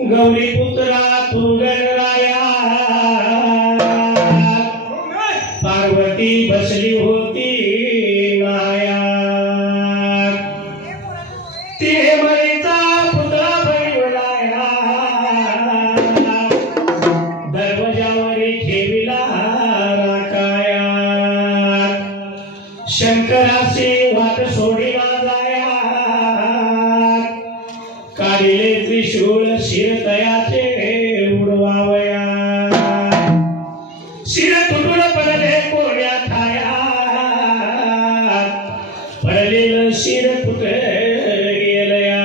गौरी पुत्रा तुंगराया पार्वती बसली होती नाया ते मरीचा पुतळा बनवलाया दरवाजावर ठेविला राखाया शंकराचे वाट सोडिला जाया काढिले त्रिशूल शिरतयाचे उडवावया शिर तुटून पडले कोण्या ठाया पडलेलं शिर कुठे गेलया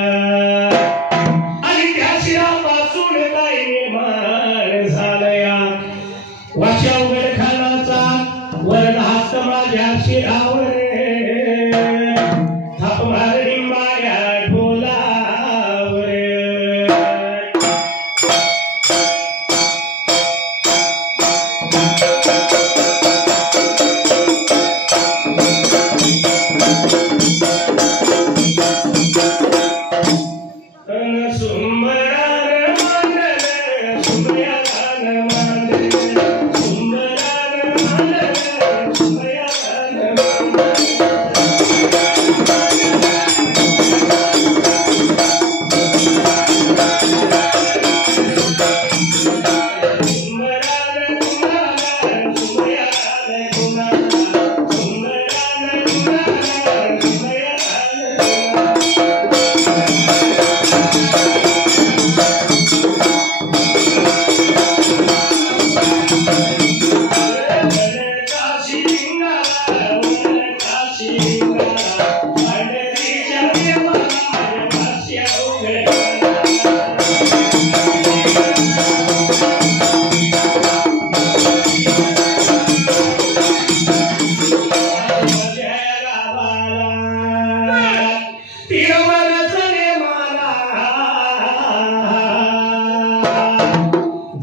आणि त्या शिरापासून काय निर्माण झालया वाच्या उघड खानाचा वरण हात माझ्या शिरावर थाप मारणी माझ्या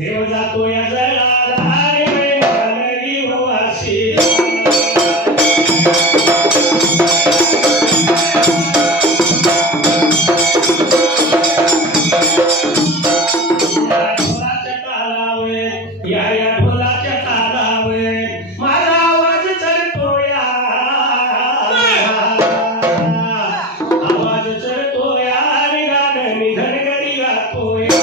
देव जातो या जगाला या ढोलाच्या तालावर माझा आवाज चढतो या आवाज चढतो या गाणं मी धनगरी गातो या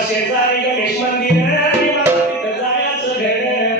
शेजारी गणेश मंदिर आणि तिथं जायचं घर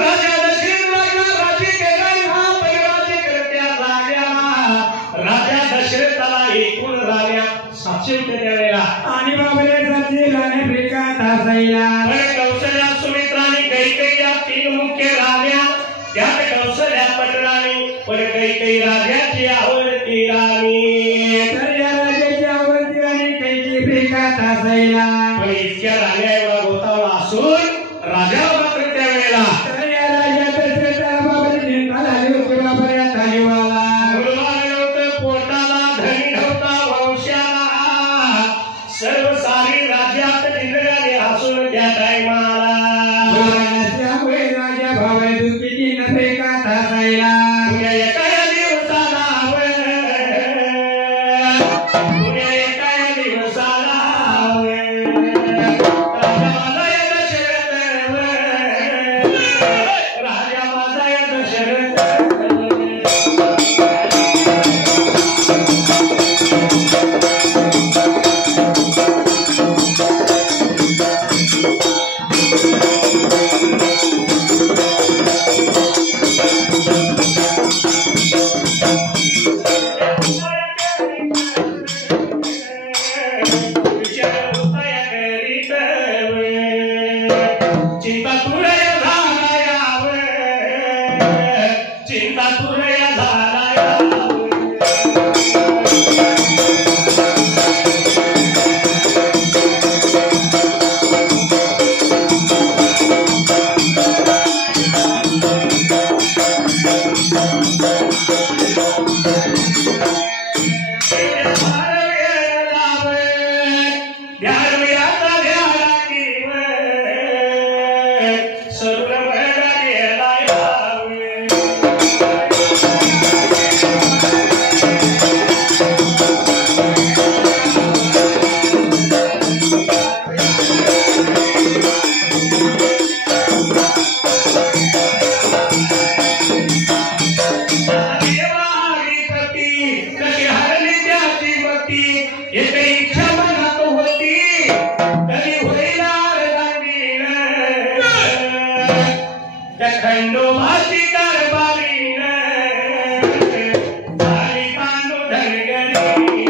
राजा दशरथ राजा राज्य केला हा परिराज्य करत्या जाग्या त्यात कौशल्या पटराणी पण काही राजाची आवडती राणी तर या राजाची आवडती राणी कैची फेका तासायला पण इतक्या राण्या एवढा गोतावळा असून राजा मात्र त्या वेळेला तर या राजाचं श्रेष्ठ बाबाने निंदा झाली होती बाबा या तालीवाला मुलबाळ नव्हतं पोटाला धनी नव्हता वंशाला सर्व सारी राज्यात निंदणारे हसून त्या टायमाला त्यामुळे राजा भावे दुखीची न फेका तासायला पुण्या एका दिवसाला पुण्या एका दिवसाला राजा माझा या दशरथ राजा माझा या दशरथ चिंता तुरया झाला यावं चिंता तुरया झाला यावं खंडोबाची कारभारीन झाली पांडू धनगरी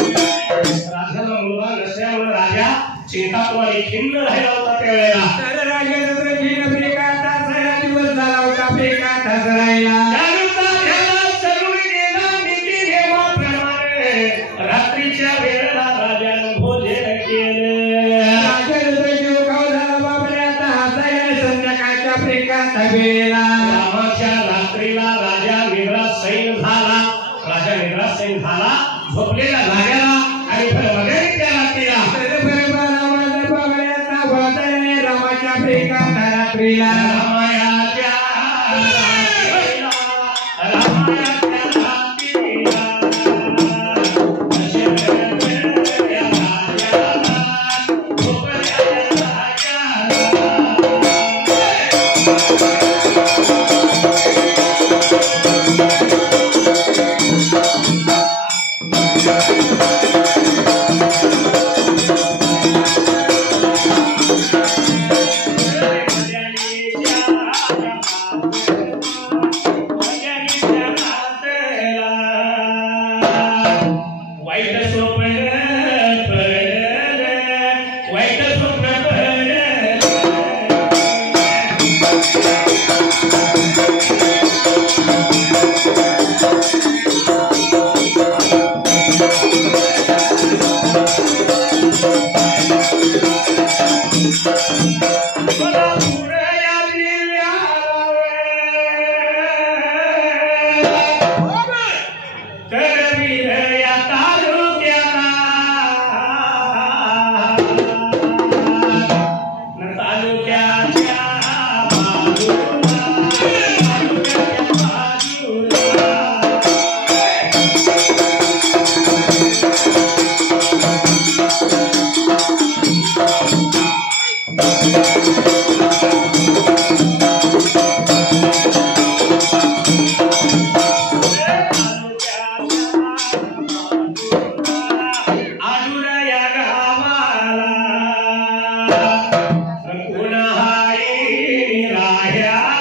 राजाला मुलगा नसल्यामुळे राजा चिंतात्वाने खिन्न राहिला होता त्यावेळेला तर राजाचं खिन्न फेका तासायला दिवस झाला होता फेका तासायला रात्रीच्या वेळेला राजानं भोजन केलं राजाचं जीव खाऊ झाला बाबा आता हातायला संध्याकाळच्या फेका तबेला रामाच्या रात्रीला राजा निद्रासैन झाला राजा निद्रासैन झाला झोपलेला जाग्याला आणि मग त्या रात्रीला रामाच्या फेका रात्रीला रामायाच्या रात्रीला रामायाच्या रात्रीला दशरथ या राजाला झोपल्या राजाला Yeah.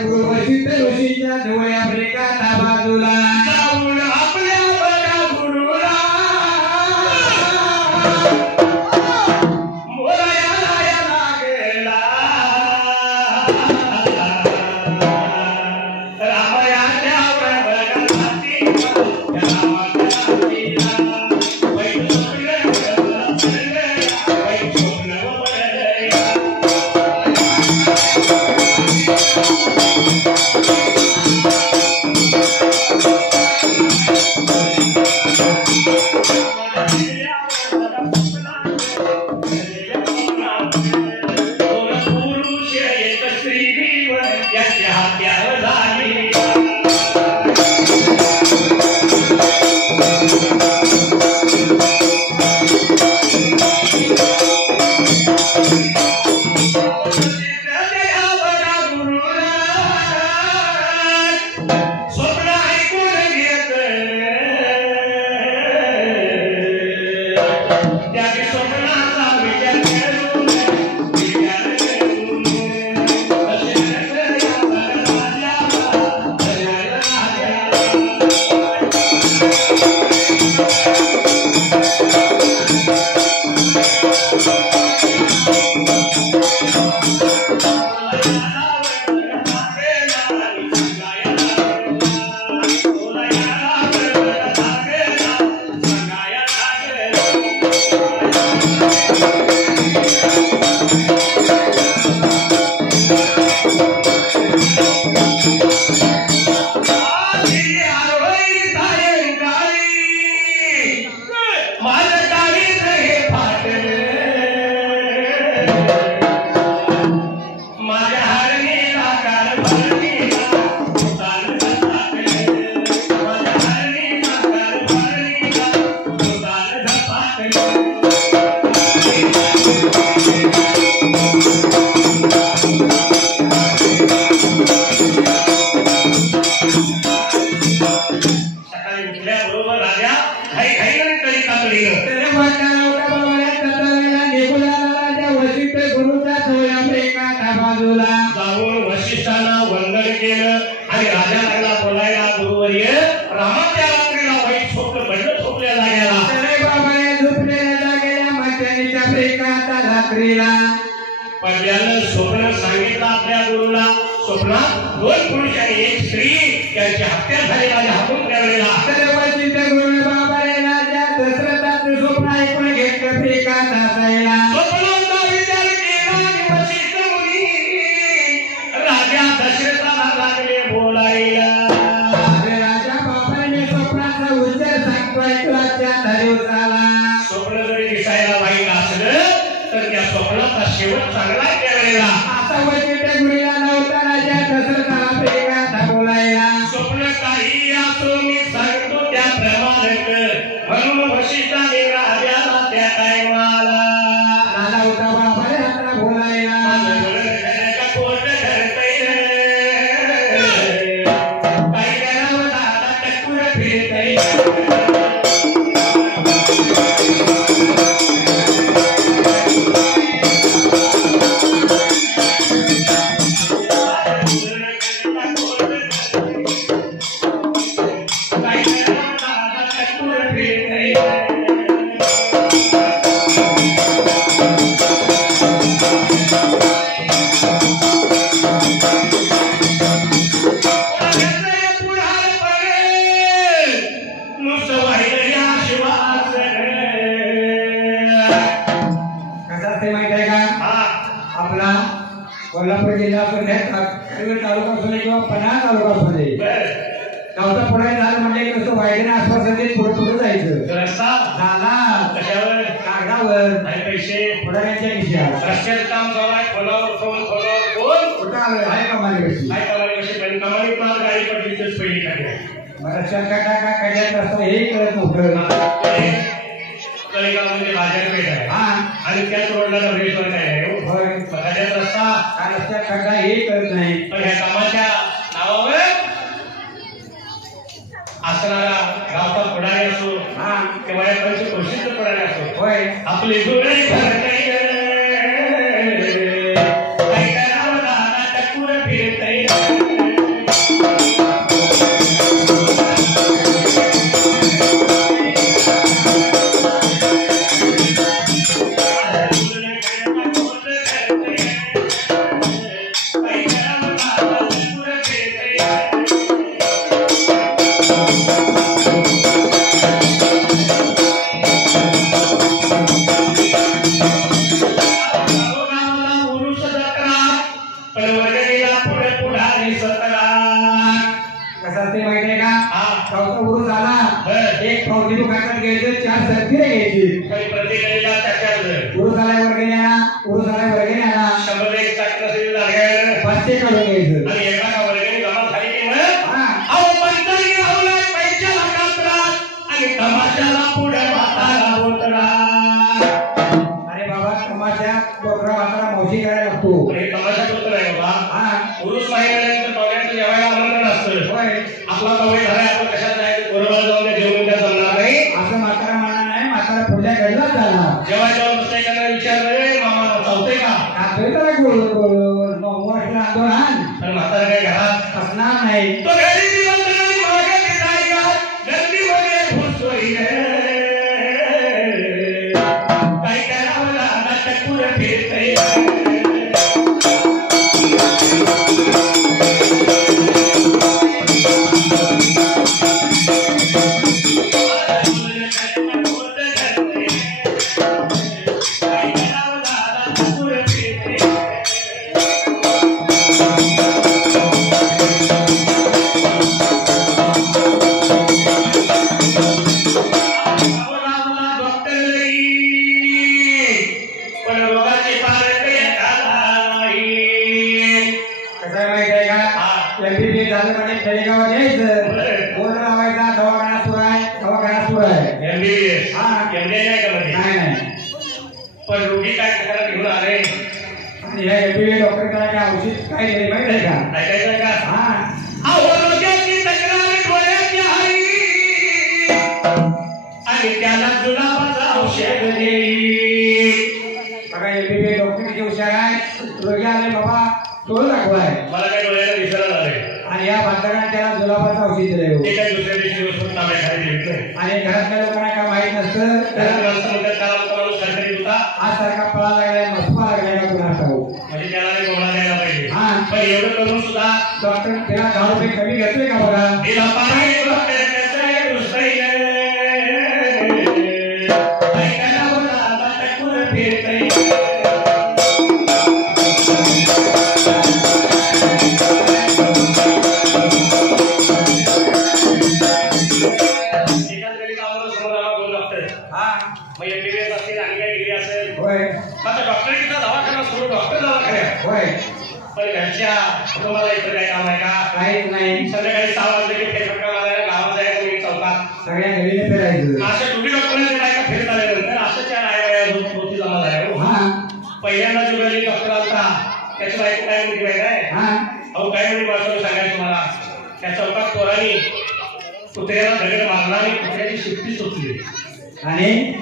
गुरु वशिष्ठ ऋषीच्या डोळ्या प्रेकाता बाजूला जाऊन आपल्या बघा गुरुला मोरयाला लागला रामयाच्या बघा हाती जाऊन वशिष्ठांना वंदन केलं आणि राजा लागला बोलायला गुरुवर्य रामाच्या रात्रीला वाईट स्वप्न पडलं झोपल्या जाग्याला पडल्यानं स्वप्न सांगितलं आपल्या गुरुला स्वप्नात दोन पुरुष आणि एक स्त्री त्यांची हत्या झाली माझ्या हातून त्यावेळेला स्वप्न ऐकून घेतलं प्रेकात असायला स्वप्नाचा विचार केला आणि वशिष्ठ मुनी राजा दशरथाला लागले बोलायला राजा बाबाने स्वप्नाचा उच्चार सांगतोय तुझ्या दिवसाला स्वप्न जरी दिसायला वाईट असलं तर त्या स्वप्नाचा शेवट चांगला आहे त्यावेळेला आता वशिष्ठ गुरुला नव्हता राजा दशरथाला प्रेकात बोलायला स्वप्न काही असो मी सांगतो त्याप्रमाणे म्हणून वशिष्ठाने राजाला त्या टायमाला आला होता बाबाने आता बोलायला कोट धरतय काही करावं आता टक्कुर फिरतय कोल्हापूर जिल्हा तालुका असू किंवा पन्हाळा तालुका असू दे गावचा पुढे झालं म्हणजे कसं वाईट आश्वासन देत पुढे पुढे जायचं रस्ता झाला कशावर कागदावर काही पैसे पुढाऱ्यांच्या खिशात रस्त्याचं काम चालू आहे खोलावर खोल कुठं आलं आहे का माझ्या पैसे काय कमाली कशी पण कमालीत मला गाडी पडली तर पहिली काढली मला शंका टाका कड्यात असतं हे कळत नव्हतं कळेगाव म्हणजे बाजारपेठ आहे हा आणि त्याच रोडला धबळेश्वर काय आहे होय कड्यात रस्ता काय रस्त्यात खड्डा हे कळत नाही पण ह्या कामाच्या नावावर असणारा गावचा पुढारी असो हा किंवा या प्रसिद्ध पुढारी असो होय आपले डोळे काही करावं दादा टक्कुर फिरतय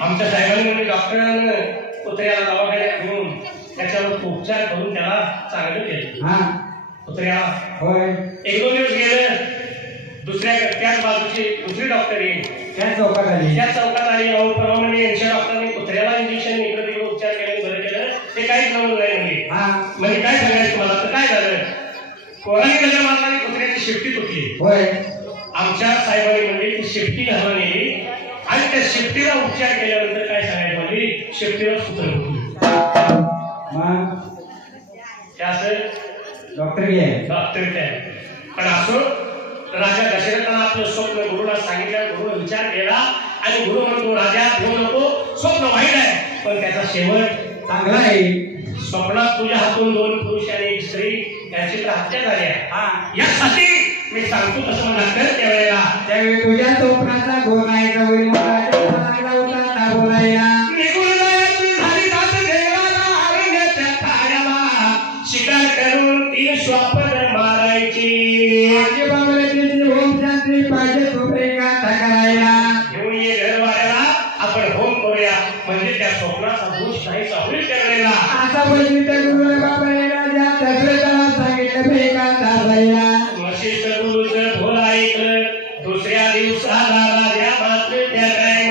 आमच्या साहेबांनी डॉक्टरांना कुत्र्याला दवाखान्यात घेऊन त्याच्यावर उपचार करून त्याला चांगलं केलं. कुत्र्याला एक दोन दिवस गेले, दुसऱ्या त्याच बाजूची दुसरी डॉक्टर येईल त्याच चौकात आली. प्रमाणे यांच्या डॉक्टरांनी कुत्र्याला इंजेक्शन इकडे तिकडे उपचार केले, बरं केलं, ते काहीच जमलं नाही. म्हणजे काय सांगायचं मला तर काय झालं, कोणाने त्याच्या मारणारी कुत्र्याची शिफ्टी तुटली. आमच्या साहेबांनी म्हणजे ती शिफ्टी घालून नेली आणि त्या शिफ्टीला उपचार केल्यानंतर काय सांगायचं म्हणजे शिफ्टीवर सूत्र होती. डॉक्टर काय पण असो, राजा दशरथाला आपलं स्वप्न गुरुला सांगितलं, गुरुने विचार केला आणि गुरु म्हणतो राजा घेऊ नको, स्वप्न वाईट आहे पण त्याचा शेवट चांगला आहे. स्वप्नात तुझ्या हातून दोन पुरुष आणि एक स्त्री यांची तर हत्या झाली आहे. यासाठी मी सांगतो तसं मला कर त्यावेळी तुझ्या स्वप्नाचा गोल आहे शिकार करून तीन स्वापन मारायची. ओम शांती पाहिजे घेऊन ये घरवाल्याला, आपण होम करूया म्हणजे त्या स्वप्नाचा दोष नाही होईल त्यावेळेला. असा वशिष्ठ गुरुचं भोल ऐकलं. दुसऱ्या दिवसाला राजा मात्र त्या काय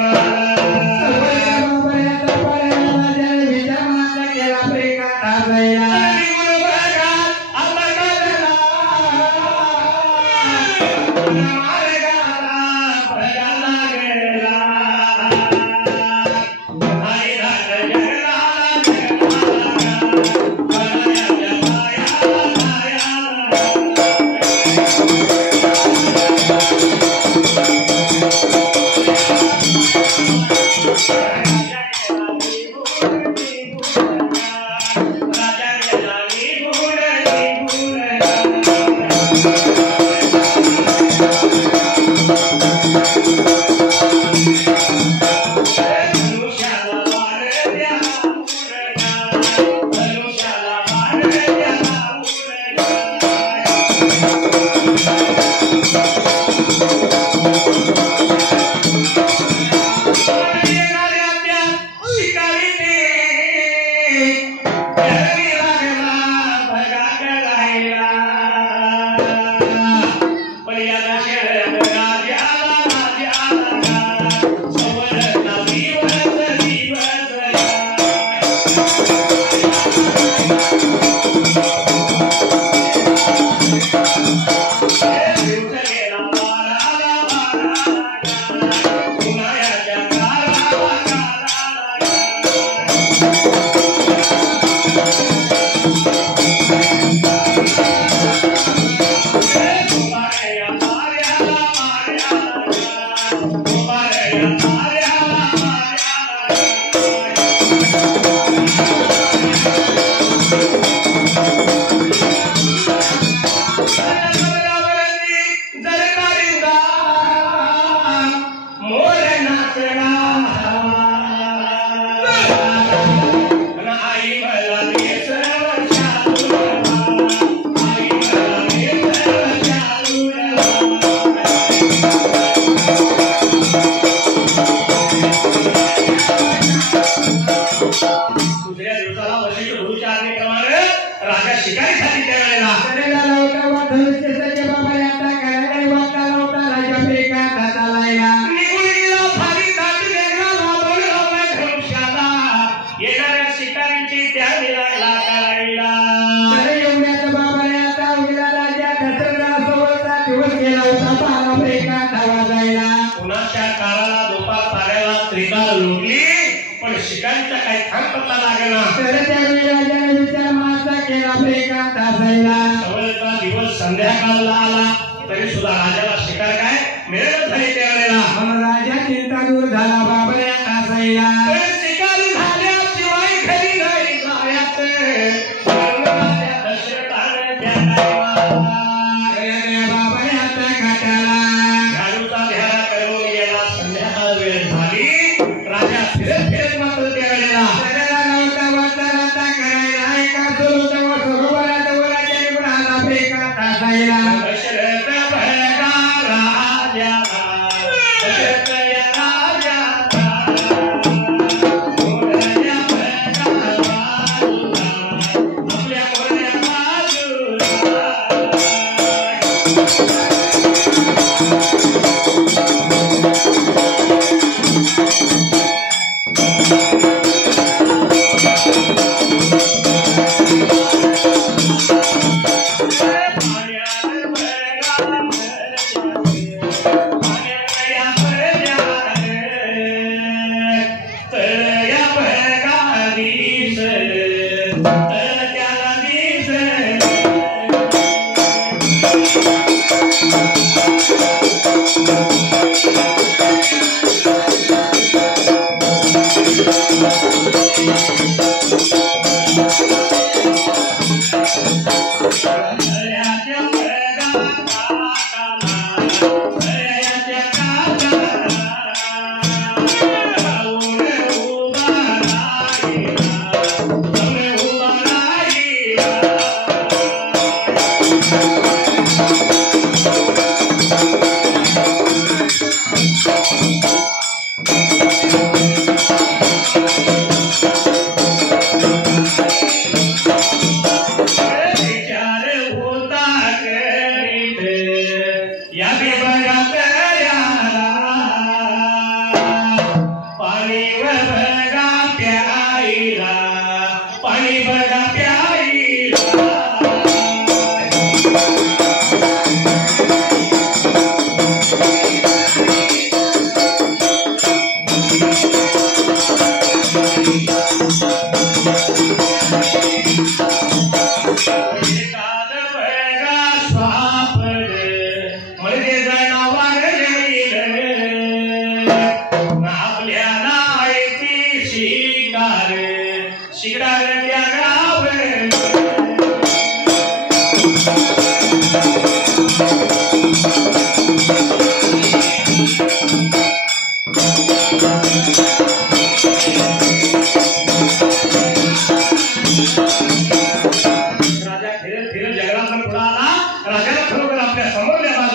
संध्याकाळला आला तरी सुद्धा राजाला शिकार काय मिळत झाली त्यावेळेला राजा चिंता दूर झाला बाबऱ्या तासाईला शिकार झाल्याशिवाय घरी नाही जायचं दशरथाने बाबऱ्याचा काटाला झाडूचा ध्यान करून गेला. संध्याकाळ वेळ झाली. राजा फिरत फिरत मात्र त्यावेळेला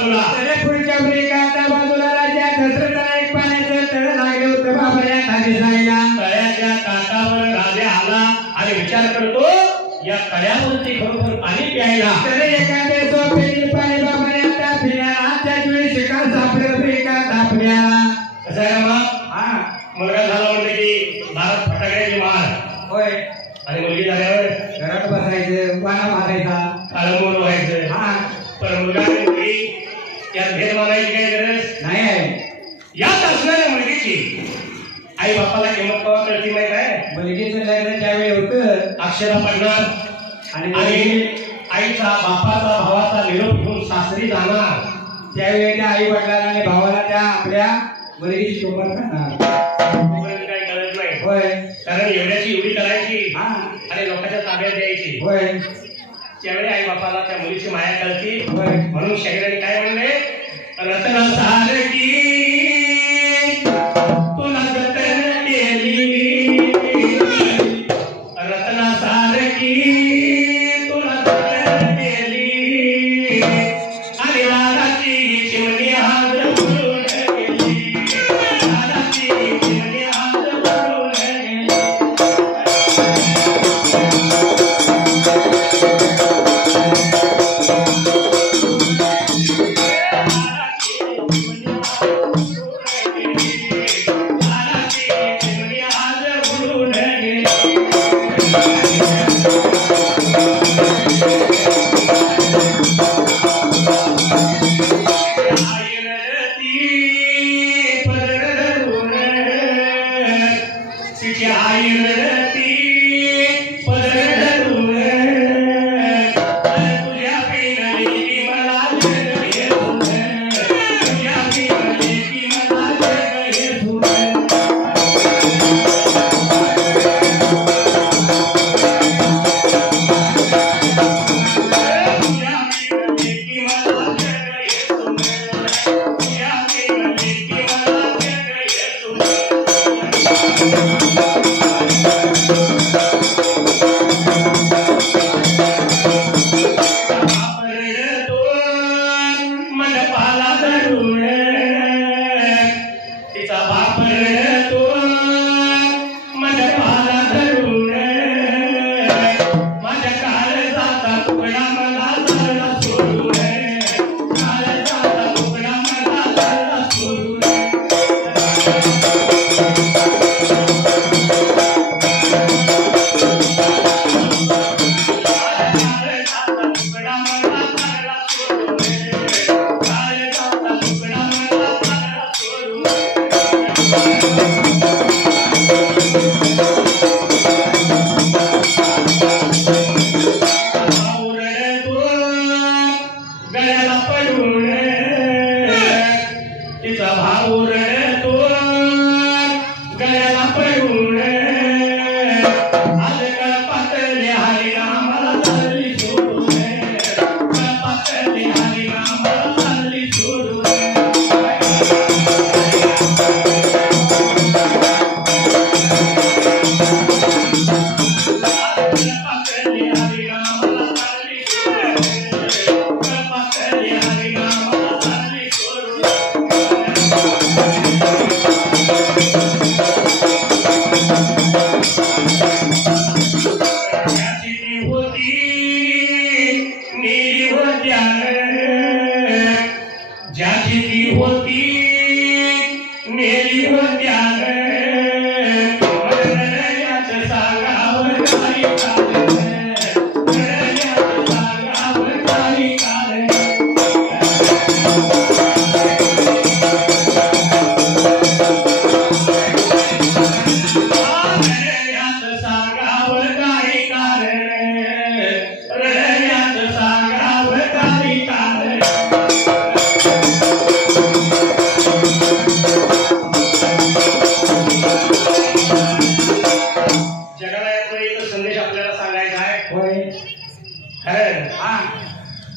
बाजूला तर पुढच्या एका बाजूला राजा दशरथाला एक पाण्याचं तळ लागलं होतं बाबऱ्या खाली जायला. तळ्याच्या काठावर राजा आला आणि विचार करतो या तळ्यावरती खरोखर पाणी प्यायला. तर एखाद्या झोपेली पाणी बाबऱ्या तापल्या त्याच वेळी शिकार सापडलं एका तापल्याला. कसं आहे मग हा मुलगा झाला म्हणजे की दारात फटाक्याची मार होय आणि मुलगी झाल्यावर घरात बसायचं वाना मारायचा काळमोड व्हायचं. हा पण मुलगा आणि मुलगी यात भेद मानायची काही गरज नाही आहे. यात असणाऱ्या मुलगीची आई बापाला किंमत कवा कळती माहित आहे. मुलगीचं लग्न त्यावेळी होतं अक्षरा पडणार आणि आईचा बापाचा भावाचा निरोप घेऊन सासरी जाणार. त्यावेळी त्या आई वडिलांना आणि भावाला त्या आपल्या मुलगीची किंमत करणार काही कळत नाही. होय कारण एवढ्याची एवढी करायची हा आणि लोकांच्या ताब्यात द्यायची. होय त्यावेळी आई बापाला त्या मुलीची माया कळती. होय म्हणून शाहिराने काय म्हणले रत्न सारखी तुला जतन केली रत्ना सारखी तुला जतन केली आणि राधाची चिमणी हात भरून गेली राधाची चिमणी हात भरून गेली.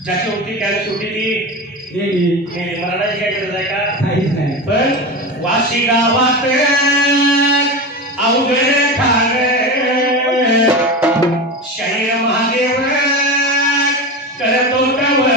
ज्याची होती त्याने शेवटी ती मराठी काय गरज आहे का? काहीच नाही. पण वाशी गावात अवघड खाण शाहीर महादेव करतो कवळ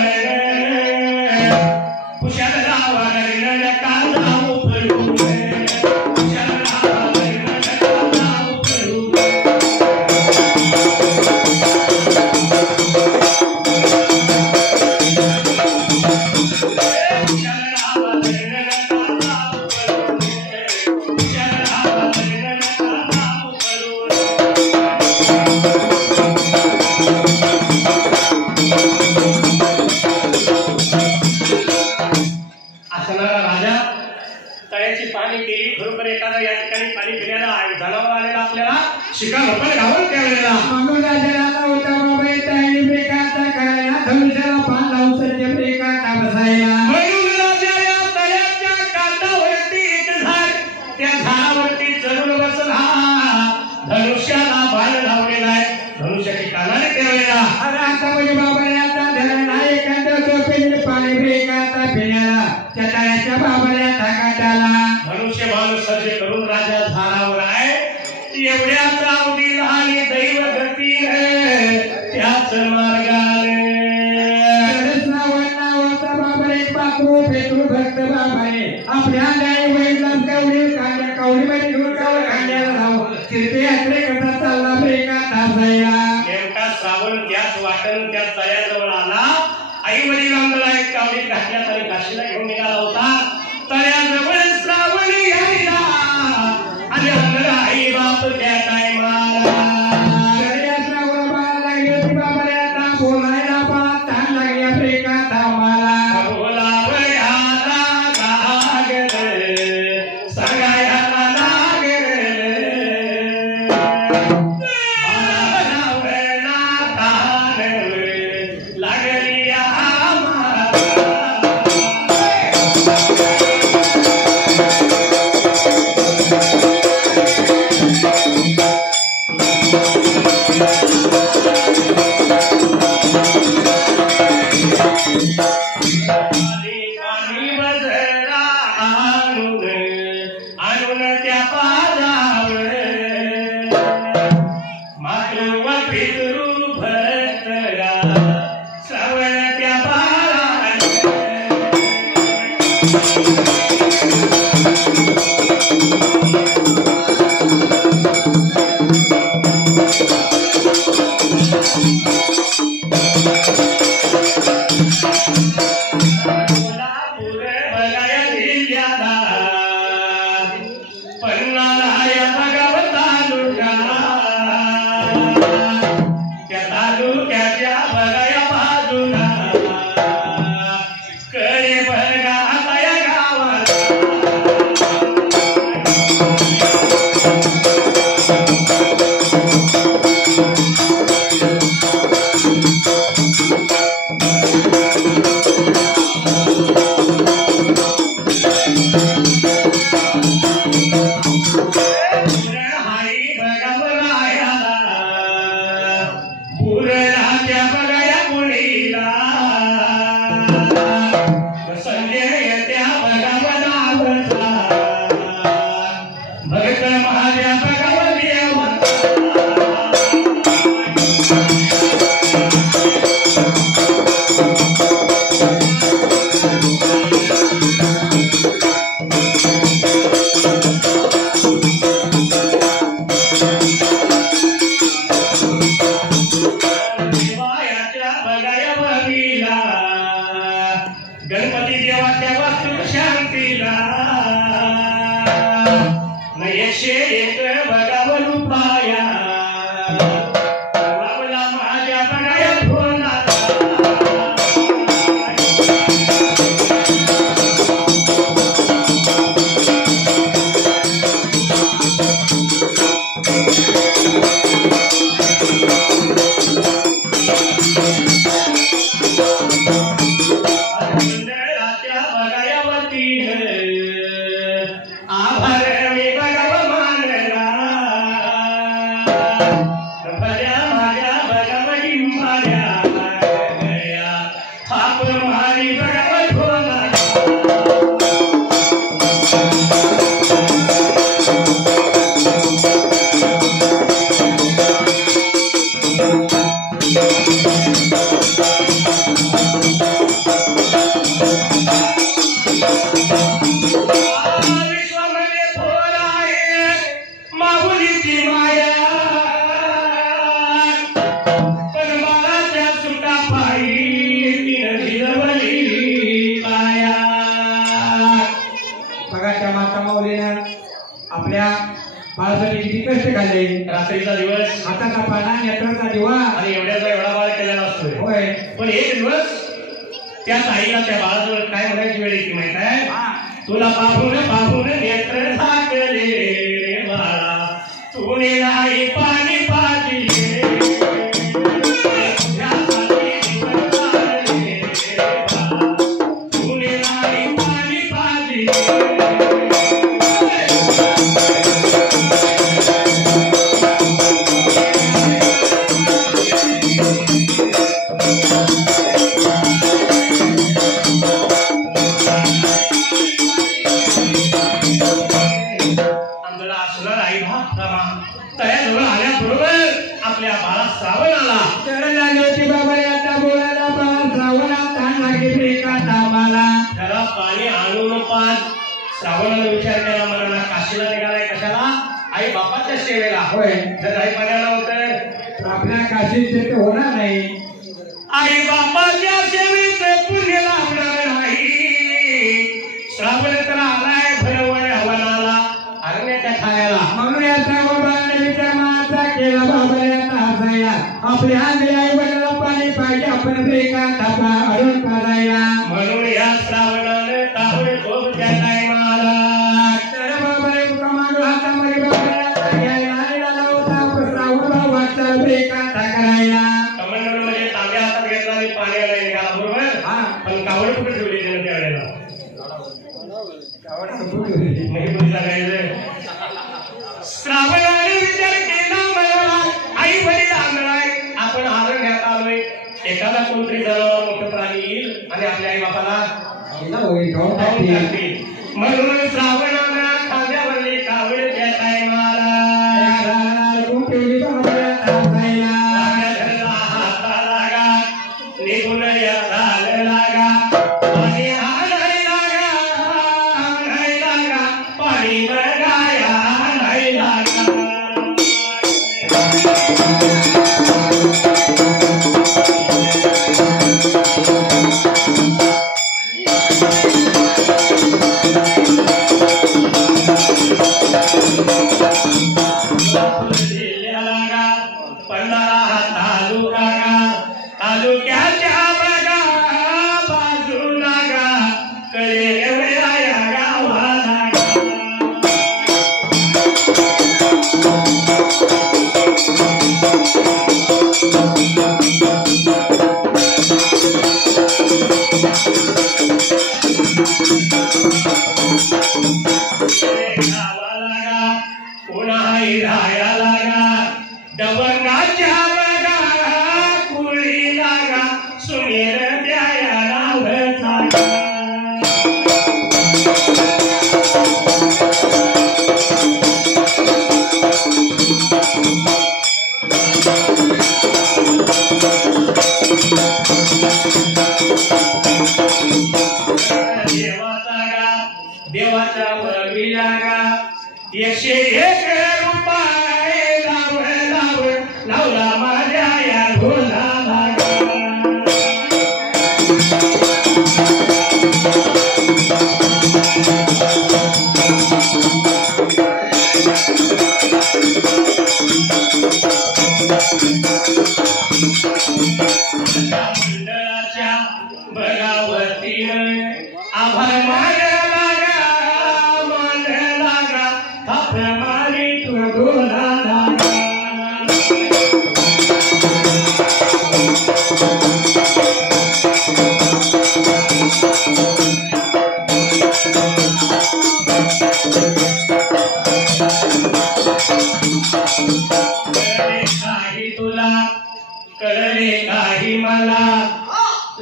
आभार मी भगवान रात्रीचा दिवस, हाताचा पाना, नेत्राचा दिवा आणि एवढ्याचा एवढा बाळ केलेला असतोय. होय. पण एक दिवस त्या ताईला त्या बाळाजवळ काय म्हणायची वेळ येते माहित आहे? तुला पाहून पाहून नेत्र झाकले रे बाळा, तुने नाही पाणी पाजले. तयाजवळ आल्याबरोबर आपल्या बाळा श्रावण आला. त्याला पाणी आणून पाच. श्रावणानं विचार केला, मनाला काशीला निघालाय कशाला? आई बापाच्या सेवेला. होय. जर आई पाण्याला होत आपल्या काशीत होणार नाही. आई बापाच्या सेवेत पुण्य लाभणार नाही. श्रावण तर आलाय भरवळ हवनाला, अरण्याच्या छायाला. म्हणून या केला बाबा हसायला. आपल्या आई वडिलांना पाणी पाहिजे, आपण एका थापा अडून काढायला. म्हणून या श्रावणानं ताबडतोब त्या टायमाला तर बाबा मागं हातामध्ये बाबा घ्यायला लावता श्रावण भाऊ वाटता एका करायला. कमंडळ म्हणजे तांब्या हातात घेतला आणि पाण्याला निघाला बरोबर. पण कावड कुठे ठेवली त्यानं त्यावेळेला? कावड कुठे नाही पण सांगायचं. श्रावणाने विचार केला, मला आई वडील आंधळाय, आपण आरण्यात आलोय. एखादा कोणतरी जनावर मोठं प्राणी येईल आणि आपल्या आई बापाला म्हणून श्रावणानं खांद्यावरली कावड त्या टायमाला हाता लागा, निघून या झाल लागा, पाणी आणाय लागा, आणाय लागा, पाणी बघाया आणाय लागा. पंधरा तालुक्याच्या बघा बाजूला गा, कळे एवढ्या या गावाला गावाला गा, पुन्हा राया लागा, दवंगाच्या सुनेर द्याया नावचा. देवाचा वरवी लागा, 101 रुपये लावला माझ्या या ढोलाला. मंडळाच्या बगावतीनं आभार मागायला लागा, थाप मारी तू ढोलाला. कळले काही तुला, कळले काही मला,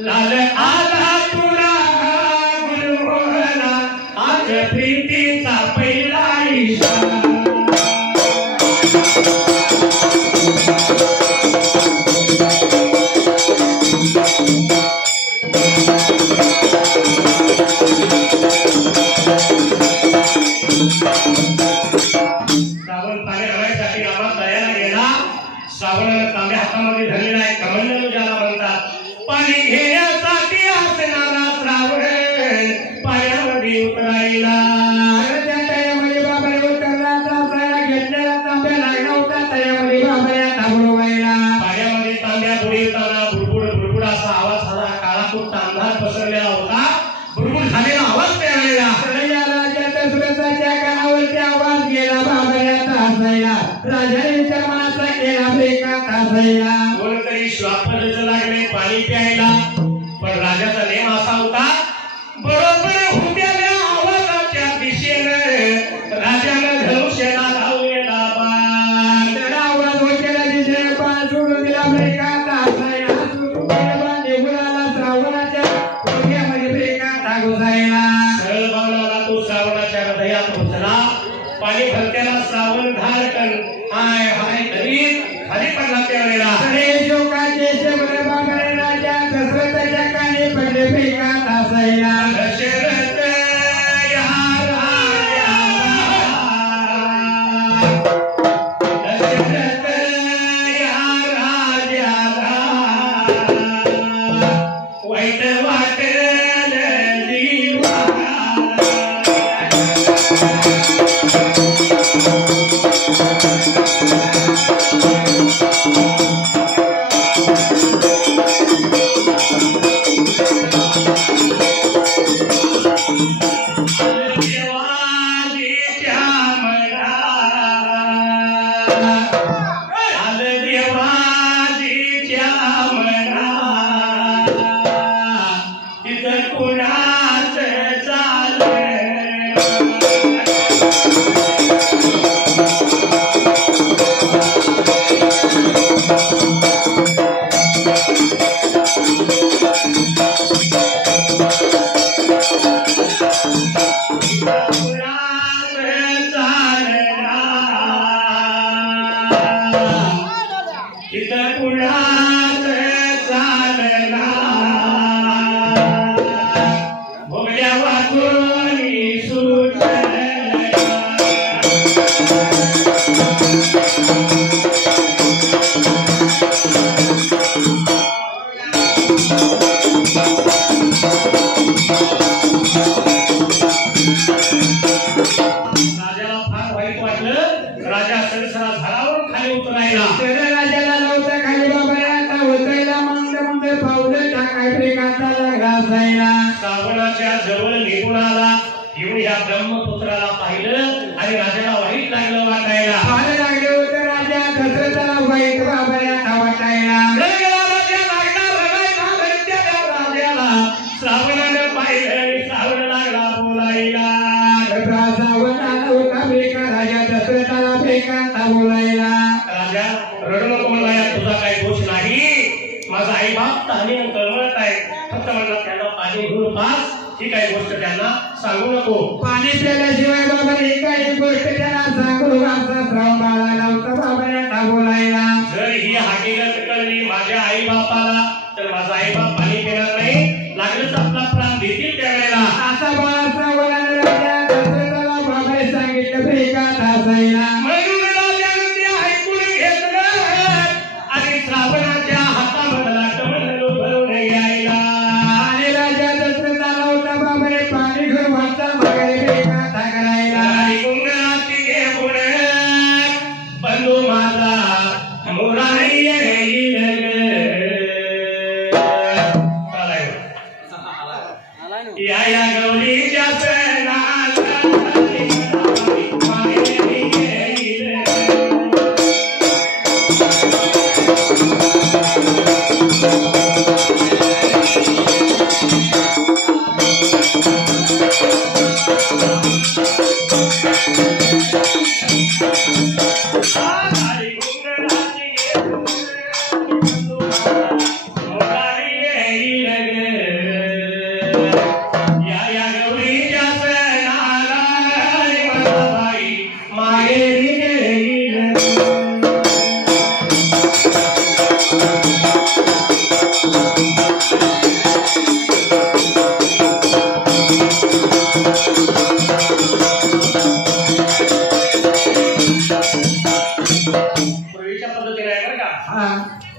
लाल आला तुला गुलमोहरा, आज प्रीतीचा पहिला इशारा. श्रावण पाणी आणण्यासाठी गावात तयार गेला. श्रावणानं तांब्या हातामध्ये धरलेला आहे, कमंडलू ज्याला म्हणतात. पाणी घेण्यासाठी असणारा श्रावण पाण्यामध्ये उतरायला. त्या तयामध्ये बाबा उतरला, घेतलेला तांब्या लागला होता तयामध्ये सैला कोणतरी श्वापदच लागले पाणी प्यायला पण राजाचा नेम असा होता बरोबर हुंड्याल्या आवाजाच्या दिशेनं राजानं धनुष्याला लावलेला बाण त्याला आवाज होत्याला दिशेने बाण सोडून दिला ब्रेका तासायला निघुणाला श्रावणाच्या डोक्यामध्ये ब्रेका घुसायला सरळ बाणाला तो श्रावणाच्या हृदयात घुसला पाणी भरत्याला श्रावण धारकन हाय हाय करीत खाली पडला त्यावेळेला अरे शोकाचे शब्द बाबरे राजा दशरथाच्या कानी पडले ब्रेका तासायला दशरथ या राजा दशरथ या राजाला वाईट वाटलं जीवाला सांगू नको पाणी प्यायल्याशिवाय बाबा एकाही गोष्ट त्यांना सांगू नका श्रावण बाळा नव्हता बाबा बोलायला जर ही हकीकत कळली माझ्या आई बापाला तर माझा आई बाप पाणी पिणार नाही लागलंच आपला प्राण देतील त्यावेळेला असा बाळा श्रावणाने राजा दशरथाला बाबाने सांगितलं एका तासायला म्हणून राजाने ते ऐकून घेतलं आणि श्रावणाच्या हातामधला कमंडलू भरून यायला आणि राजा दशरथाला होता बाबाने पाणी घेऊन वाचा मागायला एका ताकरायला आणि गुंगराची घेऊन बंधू माझा मोरा येईल या गौरीच्या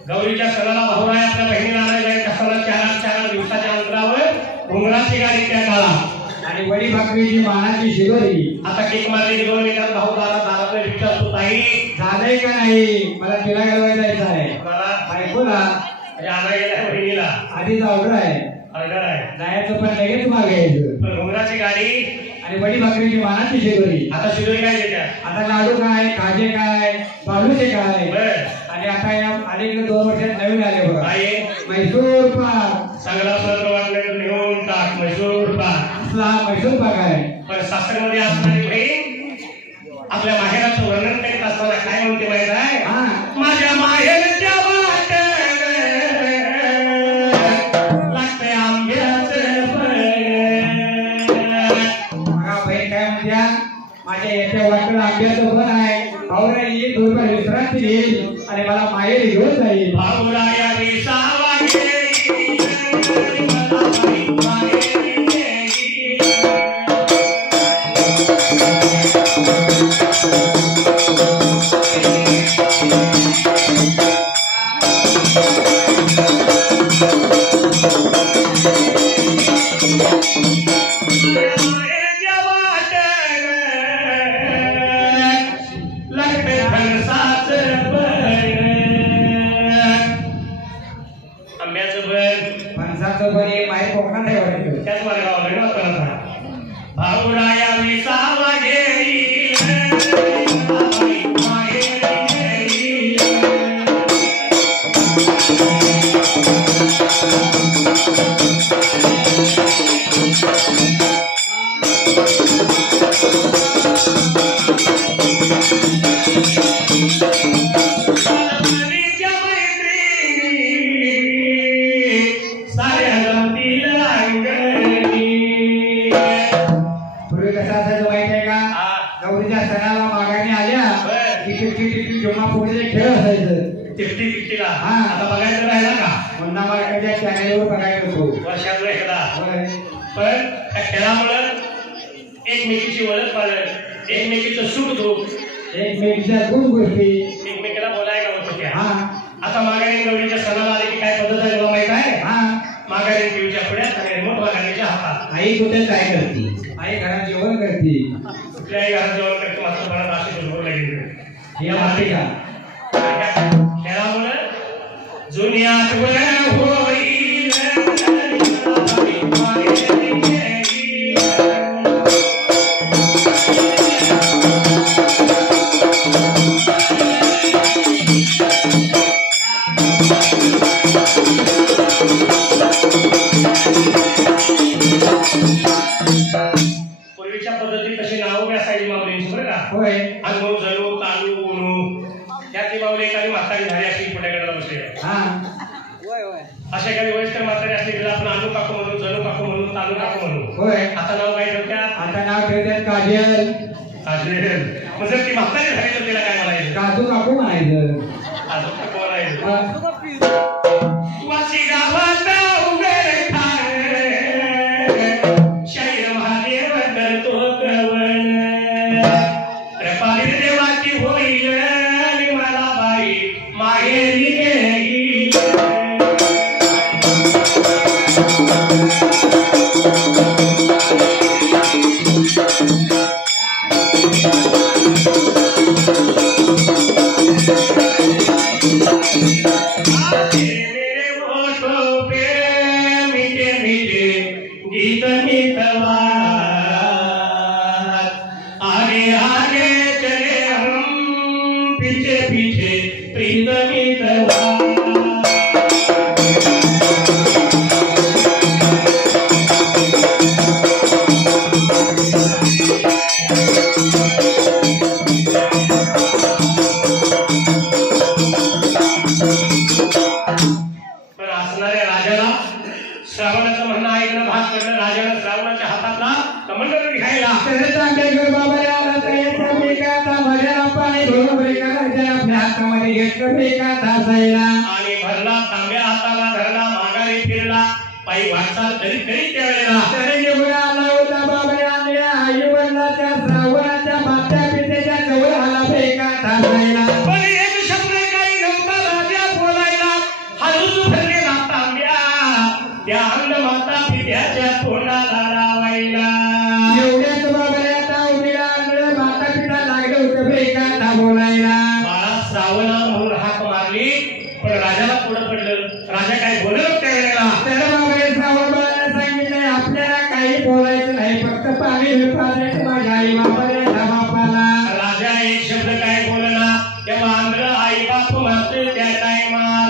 गौरीच्या सणाला भाऊराय आपल्या बहिणीला आणायला जायच्या सणाला 4 दिवसाच्या अंतरावर घुंगराची गाडी त्या काळात आणि वडी भाकरीची मानाची शिवरी आता केक मारली 2 मिनिटात भाऊ दारात विचारतो ताई झालंय का नाही मला तिला घालवायला जायचं आहे मला बायकोला आणायला गेल्या बहिणीला आधीच ऑर्डर आहे ऑर्डर आहे जायचं पण लगेच मागे यायचं पण घुंगराची गाडी आणि वडी भाकरीची मानाची शिदोरी. आता शिदोरी काय देत्या? आता लाडू काय, खाजे काय, बालूचे काय. आणि आता या अनेक 2 वर्षात नवीन आले बघा, मैसूर पाक. सगळा पत्र वाटलं नेऊन टाक मैसूर पाक. असला मैसूर पाक आहे. पण सासरमध्ये असणारी बहीण आपल्या माहेराचं वर्णन करीत असताना काय म्हणते माहित आहे? माझ्या माहेरच्या वाट लागते आंब्याचं बहीण काय म्हणत्या? माझ्या याच्या वाटेला आंब्याचं पण आहे. भाऊरा ये थोडीफार विश्रांती देईल आणि मला माहेरी घेऊन जाईल. भाऊराया विसावा एकमेकीला बोलायला होत होत्या. आता माघारी गौरीच्या सणाला आले की काय पद्धत आहे तुला माहित आहे? माघारी देवीच्या पुढ्यात आणि रिमोट माघारीच्या हातात. आई कुठे काय करते? आई घरात जेवण करते. कुठल्याही घरात जेवण करते मात्र घरात अशी बरोबर लागेल या मालिका खेळामुळे जुनी आठवण होईल. पूर्वीच्या पद्धतीत कशी नाव असायची माऊलींची बरं का? अनु जणू तालू उणू त्यातली माऊली एखादी म्हातारी झाली अशी पुढ्याकडे बसली. अशा एखादी वयस्कर म्हातारी असली तिला आपण अनु काकू म्हणून, जणू काकू म्हणून, तालू काकू म्हणून. आता नाव काय ठेवतात? आता नाव ठेवतात काजल. काजल म्हणजे ती म्हातारी झाली तर तिला काय म्हणायचं? काजू काकू म्हणायचं. काजू काकू म्हणायचं. वाशी गावात उघड शाहीर महादेव करतो कवण कृपाली देवाची होईल मला बाई माहेरी गेली. गीत गीतवा आगे आगे चले हम पीछे पीछे प्रीत गीतवा. पण असणाऱ्या राजाला श्रावणाचं म्हणणं ऐकणं भाग पडलं. राजानं श्रावणाच्या हातातला कमंडल घ्यायला आणि भरला तांब्या हाताला धरला माघारी फिरला पायी वाटचाल करीत करीत त्यावेळेला होता बाबा आई वडिलाच्या श्रावणाच्या मागच्या पितेच्या जवळ आला बेका थांबायला. पण एक शब्द काही नव्हता राजा बोलायला. हलून भरलेला तांब्या त्या अंध माता पित्याच्या तोंडाला लावायला. एवढ्याच बाबा आता उद्या अंगड माता पिता लागलं होतं बेका बोलायला. बाळा श्रावणा म्हणून हाक मारली फक्त पाणी माझ्या आई बापाला राजा एक शब्द काय बोलला त्या मांजर आई बाप मात्र त्या टायमात